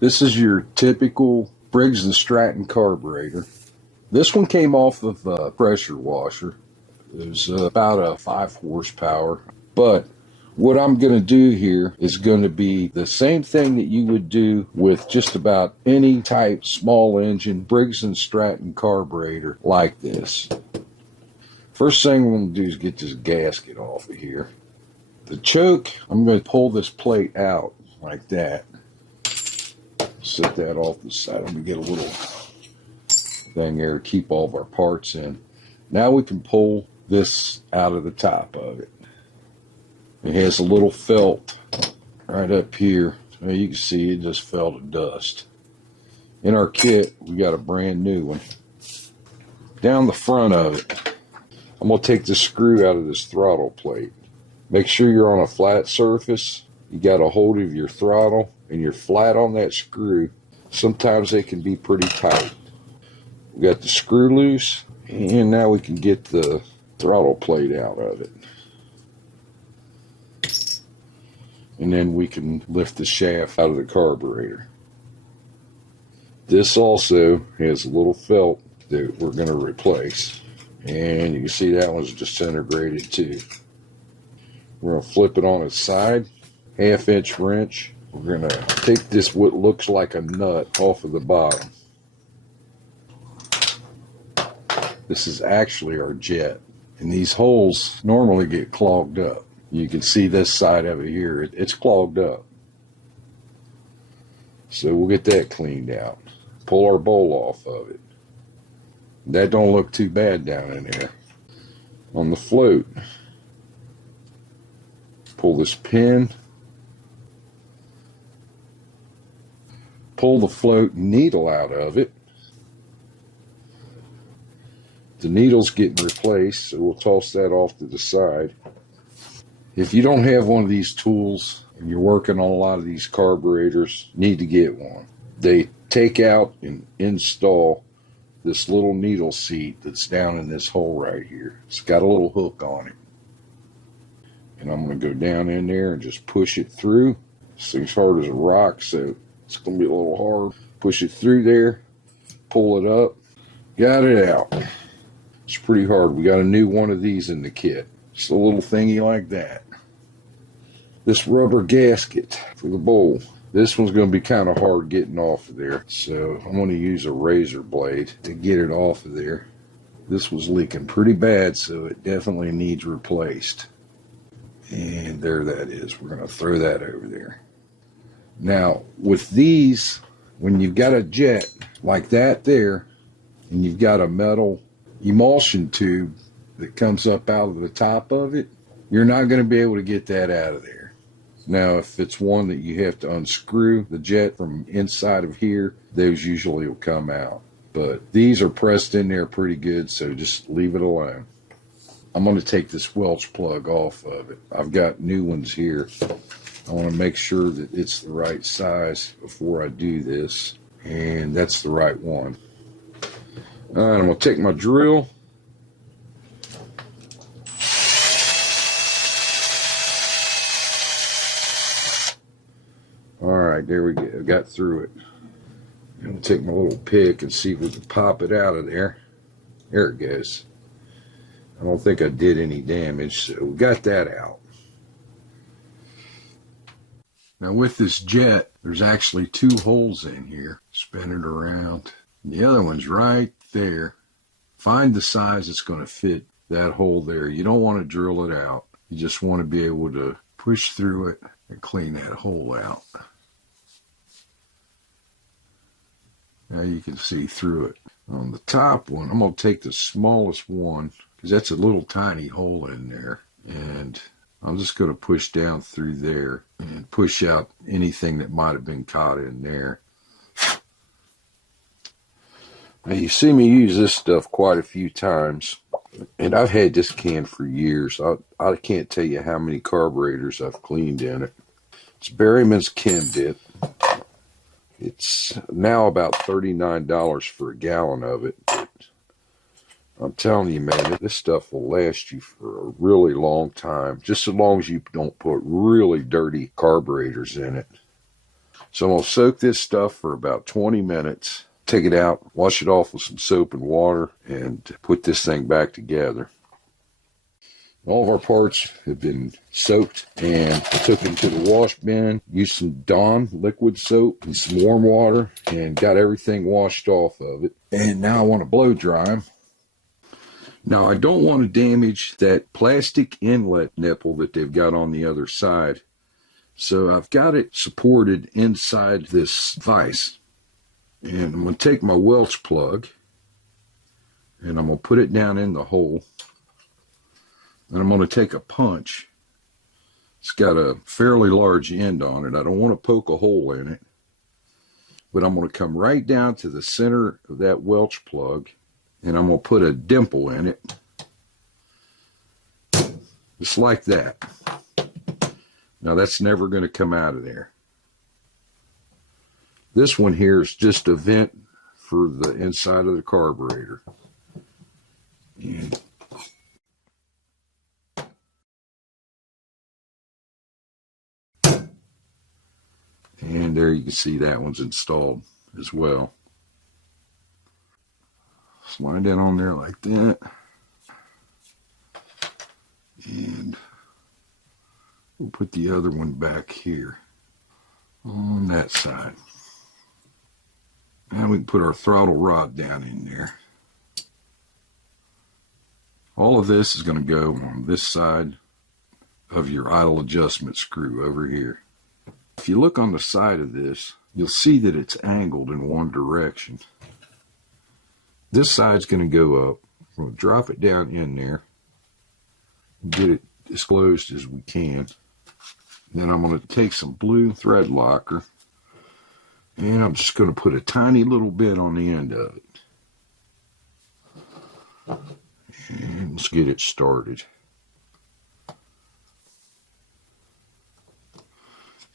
This is your typical Briggs and Stratton carburetor. This one came off of a pressure washer. It was about a 5 horsepower. But what I'm going to do here is going to be the same thing that you would do with just about any type small engine Briggs and Stratton carburetor like this. First thing I'm going to do is get this gasket off of here. The choke, I'm going to pull this plate out like that. Set that off the side. I'm going to get a little thing there to keep all of our parts in. Now we can pull this out of the top of it. It has a little felt right up here. Now you can see it just fell to dust. In our kit, we got a brand new one. Down the front of it, I'm going to take the screw out of this throttle plate. Make sure you're on a flat surface. You got a hold of your throttle and you're flat on that screw. Sometimes they can be pretty tight. We got the screw loose, and now we can get the throttle plate out of it. And then we can lift the shaft out of the carburetor. This also has a little felt that we're going to replace. And you can see that one's disintegrated too. We're going to flip it on its side, 1/2 inch wrench. We're going to take this, what looks like a nut, off of the bottom. This is actually our jet. And these holes normally get clogged up. You can see this side of it here, it's clogged up. So we'll get that cleaned out. Pull our bowl off of it. That don't look too bad down in there. On the float, pull this pin. Pull the float needle out of it. The needle's getting replaced, so we'll toss that off to the side. If you don't have one of these tools and you're working on a lot of these carburetors, you need to get one. They take out and install this little needle seat that's down in this hole right here. It's got a little hook on it. And I'm going to go down in there and just push it through. This thing's hard as a rock, so it's going to be a little hard. Push it through there, pull it up, got it out. It's pretty hard. We got a new one of these in the kit. Just a little thingy like that. This rubber gasket for the bowl. This one's going to be kind of hard getting off of there. So I'm going to use a razor blade to get it off of there. This was leaking pretty bad, so it definitely needs replaced. And there that is. We're going to throw that over there. Now, with these, when you've got a jet like that there, and you've got a metal emulsion tube that comes up out of the top of it, you're not going to be able to get that out of there. Now, if it's one that you have to unscrew the jet from inside of here, those usually will come out. But these are pressed in there pretty good, so just leave it alone. I'm going to take this Welch plug off of it. I've got new ones here. I want to make sure that it's the right size before I do this, and that's the right one. All right, I'm going to take my drill. All right, there we go. Got through it. I'm going to take my little pick and see if we can pop it out of there. There it goes. I don't think I did any damage, so we got that out. Now with this jet, there's actually 2 holes in here. Spin it around. The other one's right there. Find the size that's going to fit that hole there. You don't want to drill it out. You just want to be able to push through it and clean that hole out. Now you can see through it. On the top one, I'm going to take the smallest one because that's a little tiny hole in there. And I'm just going to push down through there and push out anything that might have been caught in there. Now you see me use this stuff quite a few times, and I've had this can for years. I can't tell you how many carburetors I've cleaned in it. It's Berryman's Chem Dip. It's now about $39 for a gallon of it. But I'm telling you, man, this stuff will last you for a really long time, just as long as you don't put really dirty carburetors in it. So I'm going to soak this stuff for about 20 minutes, take it out, wash it off with some soap and water, and put this thing back together. All of our parts have been soaked and took into the wash bin, used some Dawn liquid soap and some warm water, and got everything washed off of it. And now I want to blow dry them. Now I don't want to damage that plastic inlet nipple that they've got on the other side. So I've got it supported inside this vise. And I'm going to take my Welch plug and I'm going to put it down in the hole. And I'm going to take a punch. It's got a fairly large end on it. I don't want to poke a hole in it. But I'm going to come right down to the center of that Welch plug. And I'm going to put a dimple in it. Just like that. Now that's never going to come out of there. This one here is just a vent for the inside of the carburetor. And there you can see that one's installed as well. Slide that on there like that. And we'll put the other one back here on that side. Now we can put our throttle rod down in there. All of this is going to go on this side of your idle adjustment screw over here. If you look on the side of this, you'll see that it's angled in one direction. This side's going to go up. We're going to drop it down in there. Get it as closed as we can. Then I'm going to take some blue thread locker and I'm just going to put a tiny little bit on the end of it. And let's get it started.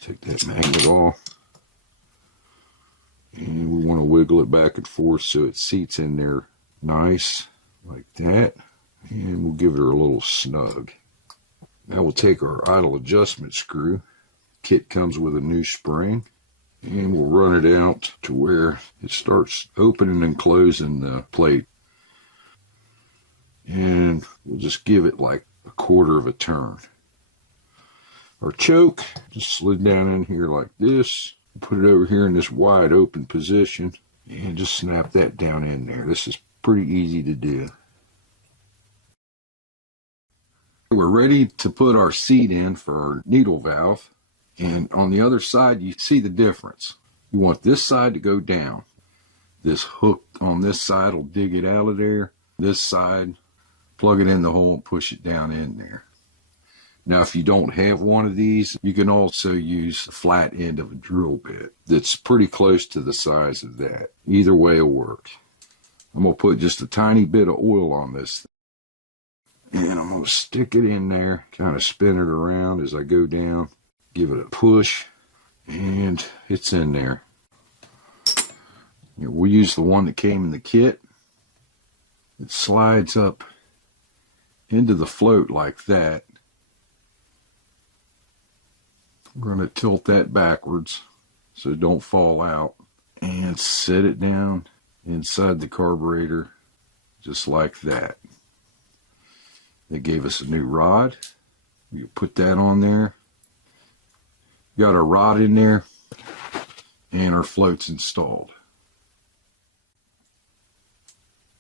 Take that magnet off. And we want to wiggle it back and forth so it seats in there nice, like that. And we'll give it a little snug. Now we'll take our idle adjustment screw. Kit comes with a new spring. And we'll run it out to where it starts opening and closing the plate. And we'll just give it like a quarter of a turn. Our choke just slid down in here like this. Put it over here in this wide open position and just snap that down in there. This is pretty easy to do. We're ready to put our seat in for our needle valve. And on the other side, you see the difference. You want this side to go down. This hook on this side will dig it out of there. This side, plug it in the hole and push it down in there. Now, if you don't have one of these, you can also use the flat end of a drill bit that's pretty close to the size of that. Either way will work. I'm going to put just a tiny bit of oil on this thing. And I'm going to stick it in there, kind of spin it around as I go down. Give it a push, and it's in there. We use the one that came in the kit. It slides up into the float like that. We're going to tilt that backwards so it don't fall out and set it down inside the carburetor just like that. They gave us a new rod. We put that on there. Got our rod in there and our floats installed.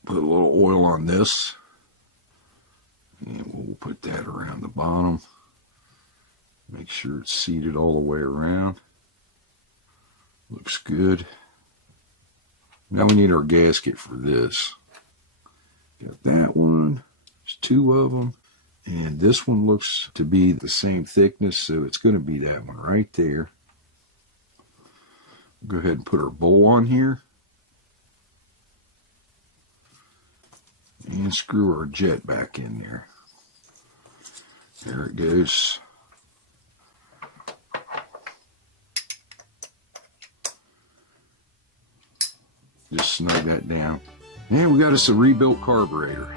Put a little oil on this and we'll put that around the bottom. Make sure it's seated all the way around. Looks good. Now we need our gasket for this. Got that one. There's two of them. And this one looks to be the same thickness, so it's going to be that one right there. Go ahead and put our bowl on here. And screw our jet back in there. There it goes. Just snug that down. And we got us a rebuilt carburetor.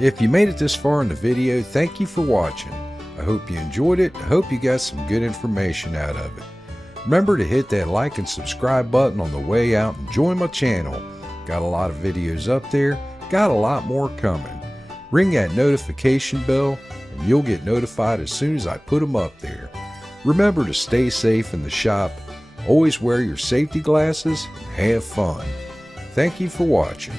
If you made it this far in the video, thank you for watching. I hope you enjoyed it. I hope you got some good information out of it. Remember to hit that like and subscribe button on the way out and join my channel. Got a lot of videos up there, got a lot more coming. Ring that notification bell and you'll get notified as soon as I put them up there. Remember to stay safe in the shop, always wear your safety glasses, and have fun. Thank you for watching.